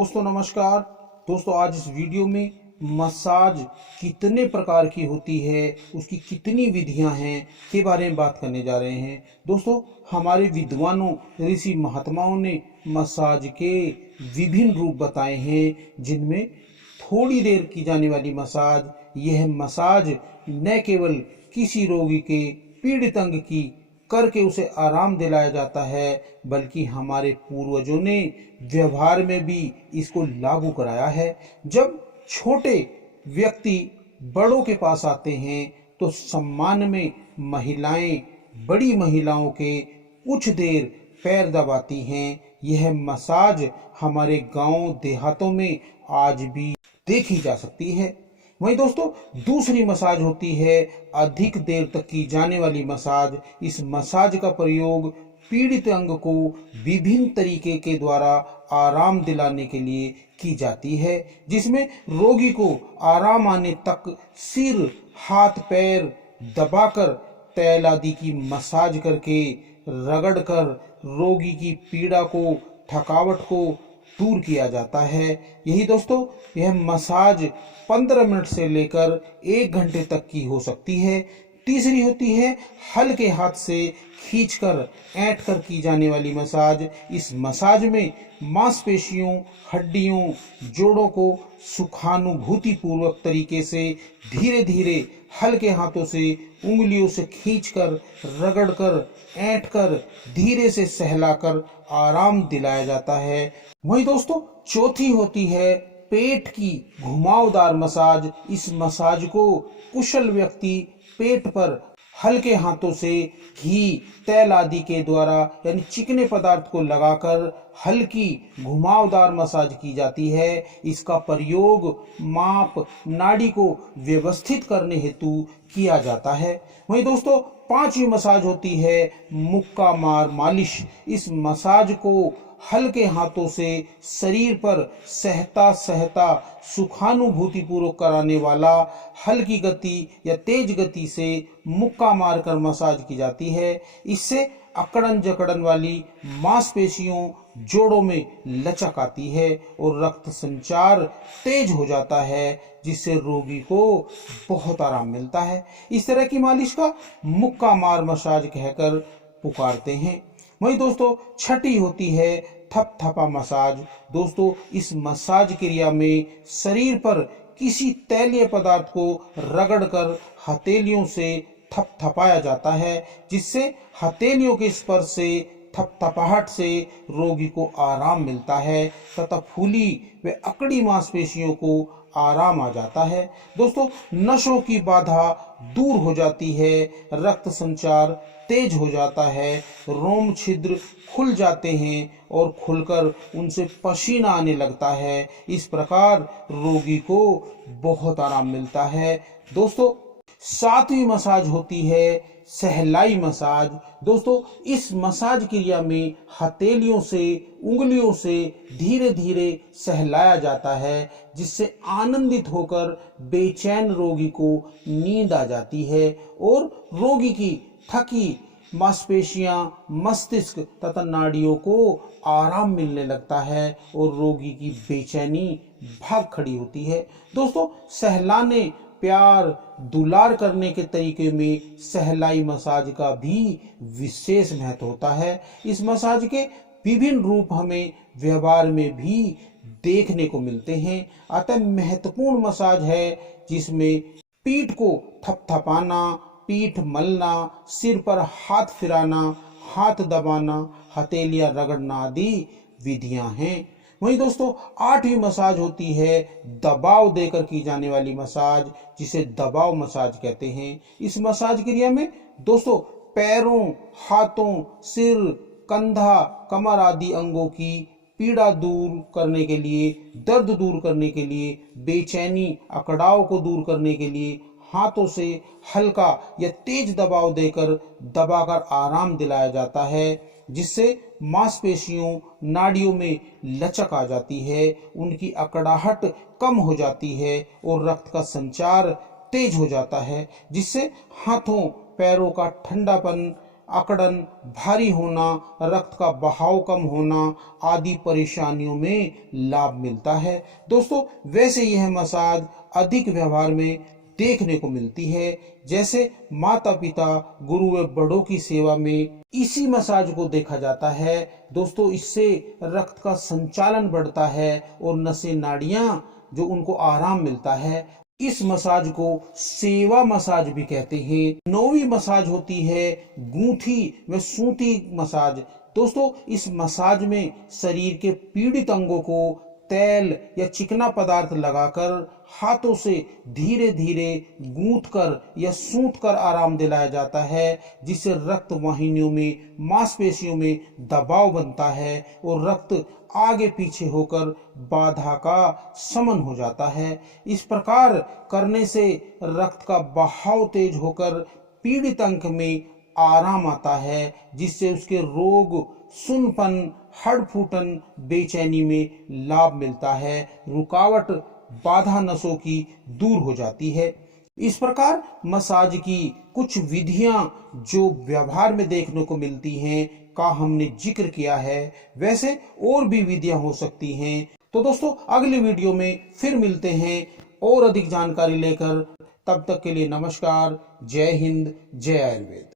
दोस्तों नमस्कार। दोस्तों आज इस वीडियो में मसाज कितने प्रकार की होती है, उसकी कितनी विधियां हैं के बारे में बात करने जा रहे हैं। दोस्तों हमारे विद्वानों ऋषि महात्माओं ने मसाज के विभिन्न रूप बताए हैं, जिनमें थोड़ी देर की जाने वाली मसाज, यह मसाज न केवल किसी रोगी के पीड़ित अंग की करके उसे आराम दिलाया जाता है, बल्कि हमारे पूर्वजों ने व्यवहार में भी इसको लागू कराया है। जब छोटे व्यक्ति बड़ों के पास आते हैं तो सम्मान में महिलाएं बड़ी महिलाओं के कुछ देर पैर दबाती हैं। यह मसाज हमारे गांव देहातों में आज भी देखी जा सकती है। वहीं दोस्तों दूसरी मसाज होती है अधिक देर तक की जाने वाली मसाज। इस मसाज का प्रयोग पीड़ित अंग को विभिन्न तरीके के द्वारा आराम दिलाने के लिए की जाती है, जिसमें रोगी को आराम आने तक सिर, हाथ, पैर दबाकर तैल आदि की मसाज करके रगड़कर रोगी की पीड़ा को, थकावट को दूर किया जाता है। यही दोस्तों यह मसाज 15 मिनट से लेकर 1 घंटे तक की हो सकती है। तीसरी होती है हल्के हाथ से खींचकर ऐंठ कर की जाने वाली मसाज। इस मसाज में मांसपेशियों, हड्डियों, जोड़ों को सुखानुभूति पूर्वक तरीके से धीरे धीरे हल्के हाथों से, उंगलियों से खींचकर, रगड़कर, ऐंठकर, धीरे से सहलाकर आराम दिलाया जाता है। वहीं दोस्तों चौथी होती है पेट की घुमावदार मसाज। इस मसाज को कुशल व्यक्ति पेट पर हल्के हाथों से घी, तेल आदि के द्वारा यानी चिकने पदार्थ को लगाकर हल्की घुमावदार मसाज की जाती है। इसका प्रयोग माप, नाड़ी को व्यवस्थित करने हेतु किया जाता है। वहीं दोस्तों पांचवी मसाज होती है मुक्का मार मालिश। इस मसाज को हल्के हाथों से शरीर पर सहता सहता सुखानुभूति पूर्वक कराने वाला हल्की गति या तेज गति से मुक्का मारकर मसाज की जाती है। इससे अकड़न जकड़न वाली मांसपेशियों, जोड़ों में लचक आती है और रक्त संचार तेज हो जाता है, जिससे रोगी को बहुत आराम मिलता है। इस तरह की मालिश का मुक्का मार मसाज कहकर पुकारते हैं। वहीं दोस्तों छठी होती है थपथपा मसाज। दोस्तों इस मसाज क्रिया में शरीर पर किसी तैलीय पदार्थ को रगड़कर हथेलियों से थपथपाया जाता है, जिससे हथेलियों के स्पर्श से, थपथपाहट से रोगी को आराम मिलता है तथा फूली व अकड़ी मांसपेशियों को आराम आ जाता है। दोस्तों नसों की बाधा दूर हो जाती है, रक्त संचार तेज हो जाता है, रोम छिद्र खुल जाते हैं और खुलकर उनसे पसीना आने लगता है। इस प्रकार रोगी को बहुत आराम मिलता है। दोस्तों सातवीं मसाज होती है सहलाई मसाज। दोस्तों इस मसाज क्रिया में हथेलियों से, उंगलियों से धीरे धीरे सहलाया जाता है, जिससे आनंदित होकर बेचैन रोगी को नींद आ जाती है और रोगी की थकी मांसपेशियां, मस्तिष्क तथा नाड़ियों को आराम मिलने लगता है और रोगी की बेचैनी भाग खड़ी होती है। दोस्तों सहलाने, प्यार, दुलार करने के तरीके में सहलाई मसाज का भी विशेष महत्व होता है। इस मसाज के विभिन्न रूप हमें व्यवहार में भी देखने को मिलते हैं। अतः महत्वपूर्ण मसाज है जिसमें पीठ को थपथपाना, पीठ मलना, सिर पर हाथ फिराना, हाथ दबाना, हथेलियां रगड़ना आदि विधियां हैं। वहीं दोस्तों आठवीं मसाज होती है दबाव देकर की जाने वाली मसाज, जिसे दबाव मसाज कहते हैं। इस मसाज क्रिया में दोस्तों पैरों, हाथों, सिर, कंधा, कमर आदि अंगों की पीड़ा दूर करने के लिए, दर्द दूर करने के लिए, बेचैनी, अकड़ाव को दूर करने के लिए हाथों से हल्का या तेज दबाव देकर दबाकर आराम दिलाया जाता है, जिससे मांसपेशियों, नाड़ियों में लचक आ जाती है, उनकी अकड़ाहट कम हो जाती है और रक्त का संचार तेज हो जाता है, जिससे हाथों, पैरों का ठंडापन अकड़न, भारी होना, रक्त का बहाव कम होना आदि परेशानियों में लाभ मिलता है। दोस्तों वैसे यह मसाज अधिक व्यवहार में देखने को मिलती है, जैसे माता पिता, गुरु व बड़ों की सेवा में इसी मसाज को देखा जाता है। दोस्तों इससे रक्त का संचालन बढ़ता है और नसें नाड़ियां जो उनको आराम मिलता है। इस मसाज को सेवा मसाज भी कहते हैं। 9वीं मसाज होती है गूंथी व सूती मसाज। दोस्तों इस मसाज में शरीर के पीड़ित अंगों को तेल या चिकना पदार्थ लगाकर हाथों से धीरे धीरे गूंथ कर या सूंथ कर आराम दिलाया जाता है, जिससे रक्त वाहिनियों में, मांसपेशियों में दबाव बनता है और रक्त आगे पीछे होकर बाधा का शमन हो जाता है। इस प्रकार करने से रक्त का बहाव तेज होकर पीड़ित अंग में आराम आता है, जिससे उसके रोग, सुनपन, हड्ड फूटन, बेचैनी में लाभ मिलता है। रुकावट, बाधा नसों की दूर हो जाती है। इस प्रकार मसाज की कुछ विधियां जो व्यवहार में देखने को मिलती हैं का हमने जिक्र किया है। वैसे और भी विधियां हो सकती हैं। तो दोस्तों अगली वीडियो में फिर मिलते हैं और अधिक जानकारी लेकर। तब तक के लिए नमस्कार। जय हिंद, जय आयुर्वेद।